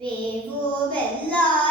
Bevo bella.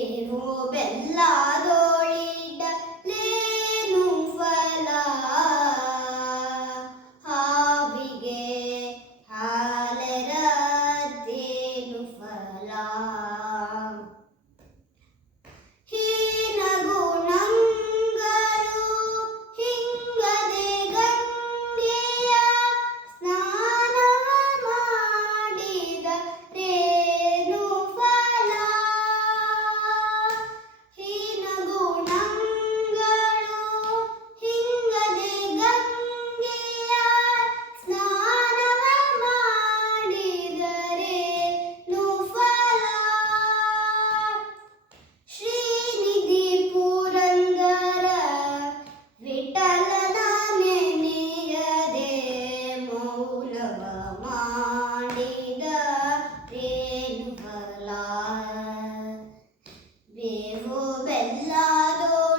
ಬೇರು ಬೆಲ್ಲ ದೋಳಿ bella